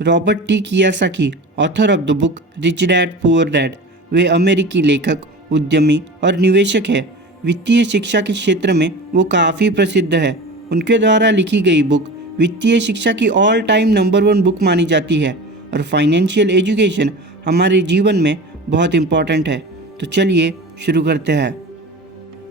Robert T Kiyosaki, author of the book Rich Dad Poor Dad, वे अमेरिकी लेखक, उद्यमी और निवेशक हैं। वित्तीय शिक्षा के क्षेत्र में वो काफ़ी प्रसिद्ध है। उनके द्वारा लिखी गई बुक वित्तीय शिक्षा की ऑल टाइम नंबर 1 बुक मानी जाती है और फाइनेंशियल एजुकेशन हमारे जीवन में बहुत इम्पॉर्टेंट है। तो चलिए शुरू करते हैं।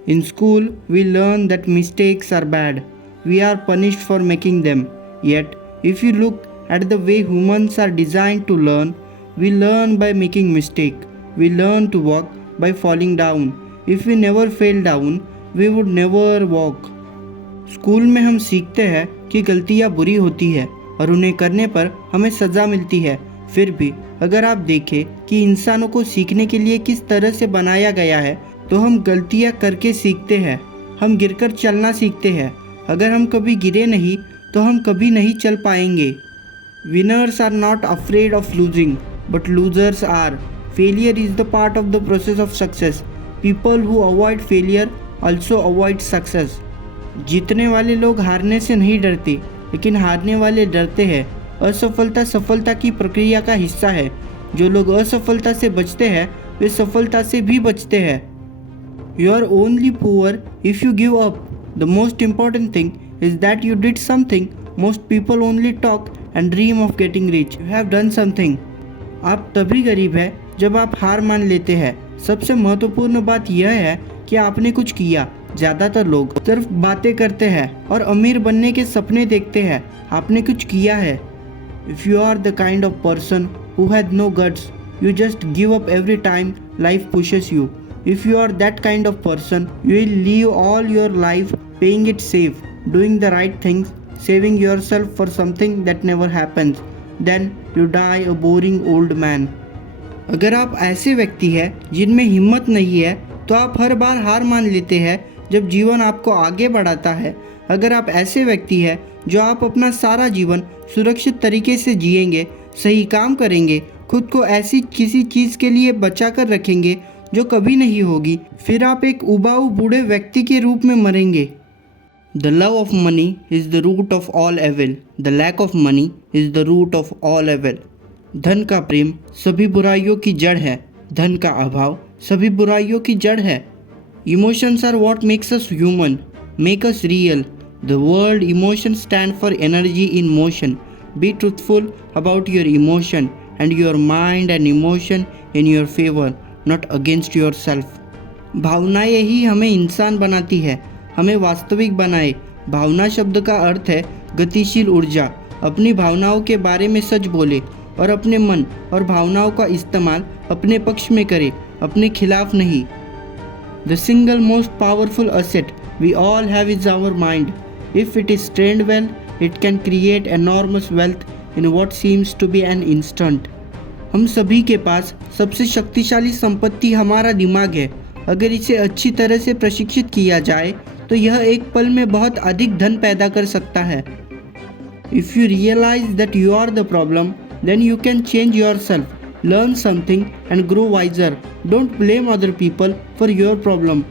In school, we learn that mistakes are bad. We are punished for making them. Yet, if you look at the way humans are designed to learn, we learn by making mistake. We learn to walk by falling down. If we never fell down, we would never walk. School में हम सीखते हैं कि गलतियाँ बुरी होती है और उन्हें करने पर हमें सज़ा मिलती है। फिर भी अगर आप देखें कि इंसानों को सीखने के लिए किस तरह से बनाया गया है, तो हम गलतियाँ करके सीखते हैं। हम गिरकर चलना सीखते हैं। अगर हम कभी गिरे नहीं तो हम कभी नहीं चल पाएंगे। Winners are not afraid of losing but losers are. Failure is the part of the process of success. People who avoid failure also avoid success. जीतने वाले लोग हारने से नहीं डरते, लेकिन हारने वाले डरते हैं। असफलता सफलता की प्रक्रिया का हिस्सा है। जो लोग असफलता से बचते हैं वे सफलता से भी बचते हैं। You are only poor if you give up. The most important thing is that you did something. Most people only talk and dream of getting rich. You have done something. आप तभी गरीब हैं जब आप हार मान लेते हैं। सबसे महत्वपूर्ण बात यह है कि आपने कुछ किया। ज़्यादातर लोग सिर्फ बातें करते हैं और अमीर बनने के सपने देखते हैं। आपने कुछ किया है। If you are the kind of person who had no guts, you just give up every time life pushes you. If you are that kind of person, you will live all your life playing it safe, doing the right things, saving yourself for something that never happens. Then you die a boring old man. अगर आप ऐसे व्यक्ति हैं जिनमें हिम्मत नहीं है, तो आप हर बार हार मान लेते हैं जब जीवन आपको आगे बढ़ाता है। अगर आप ऐसे व्यक्ति हैं जो आप अपना सारा जीवन सुरक्षित तरीके से जिएंगे, सही काम करेंगे, खुद को ऐसी किसी चीज़ के लिए बचा कर रखेंगे जो कभी नहीं होगी, फिर आप एक उबाऊ बूढ़े व्यक्ति के रूप में मरेंगे। The love of money is the root of all evil. The lack of money is the root of all evil. धन का प्रेम सभी बुराइयों की जड़ है। धन का अभाव सभी बुराइयों की जड़ है। Emotions are what makes us human, make us real. The word emotion stand for energy in motion. Be truthful about your emotion and your mind and emotion in your favour, not against yourself. भावनाएँ ही हमें इंसान बनाती है, हमें वास्तविक बनाए। भावना शब्द का अर्थ है गतिशील ऊर्जा। अपनी भावनाओं के बारे में सच बोले और अपने मन और भावनाओं का इस्तेमाल अपने पक्ष में करे, अपने खिलाफ नहीं। The single most powerful asset we all have is our mind. If it is trained well, it can create enormous wealth in what seems to be an instant. हम सभी के पास सबसे शक्तिशाली संपत्ति हमारा दिमाग है। अगर इसे अच्छी तरह से प्रशिक्षित किया जाए तो यह एक पल में बहुत अधिक धन पैदा कर सकता है। If you realise that you are the problem, then you can change yourself, learn something and grow wiser. Don't blame other people for your problem.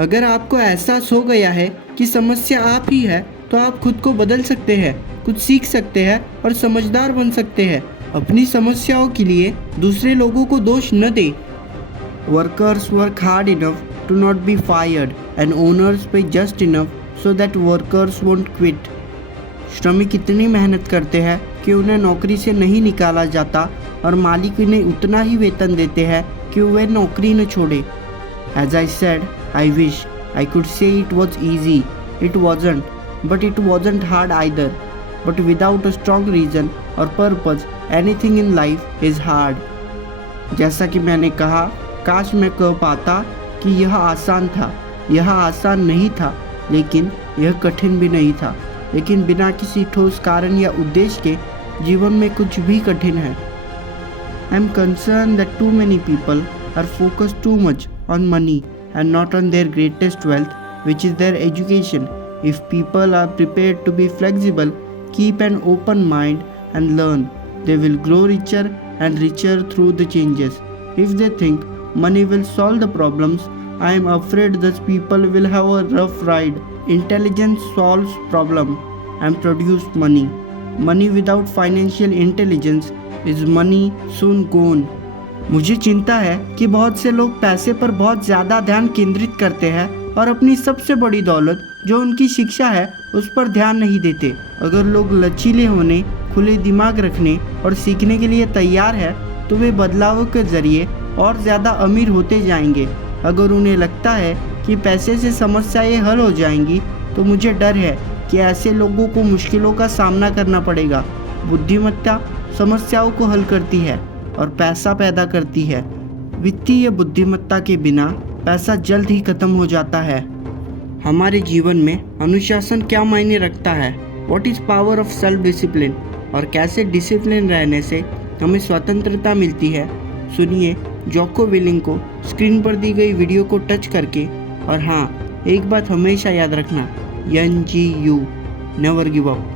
अगर आपको एहसास हो गया है कि समस्या आप ही है, तो आप खुद को बदल सकते हैं, कुछ सीख सकते हैं और समझदार बन सकते हैं। अपनी समस्याओं के लिए दूसरे लोगों को दोष न दें। Workers work hard enough to not be fired and owners pay just enough so that workers won't quit. श्रमिक इतनी मेहनत करते हैं कि उन्हें नौकरी से नहीं निकाला जाता और मालिक उन्हें उतना ही वेतन देते हैं कि वे नौकरी न छोड़े। As I said, I wish I could say it was easy. It wasn't, but it wasn't hard either. But without a strong reason or purpose, anything in life is hard. जैसा कि मैंने कहा, काश मैं कह पाता कि यह आसान था। यह आसान नहीं था, लेकिन यह कठिन भी नहीं था। लेकिन बिना किसी ठोस कारण या उद्देश्य के जीवन में कुछ भी कठिन है। I am concerned that too many people are focused too much on money and not on their greatest wealth, which is their education. If people are prepared to be flexible, keep an open mind and learn, they will grow richer and richer through the changes. If they think money will solve the problems, I am afraid those people will have a rough ride. Intelligence solves problem and produce money. Money without financial intelligence is money soon gone. मुझे चिंता है कि बहुत से लोग पैसे पर बहुत ज़्यादा ध्यान केंद्रित करते हैं और अपनी सबसे बड़ी दौलत जो उनकी शिक्षा है उस पर ध्यान नहीं देते। अगर लोग लचीले होने, खुले दिमाग रखने और सीखने के लिए तैयार है तो वे बदलावों के जरिए और ज़्यादा अमीर होते जाएंगे। अगर उन्हें लगता है कि पैसे से समस्याएं हल हो जाएंगी तो मुझे डर है कि ऐसे लोगों को मुश्किलों का सामना करना पड़ेगा। बुद्धिमत्ता समस्याओं को हल करती है और पैसा पैदा करती है। वित्तीय बुद्धिमत्ता के बिना पैसा जल्द ही खत्म हो जाता है। हमारे जीवन में अनुशासन क्या मायने रखता है? What is power of self discipline? और कैसे डिसिप्लिन रहने से हमें स्वतंत्रता मिलती है? सुनिए जोको विलिंग को स्क्रीन पर दी गई वीडियो को टच करके। और हाँ, एक बात हमेशा याद रखना, NGU, नेवर गिव अप।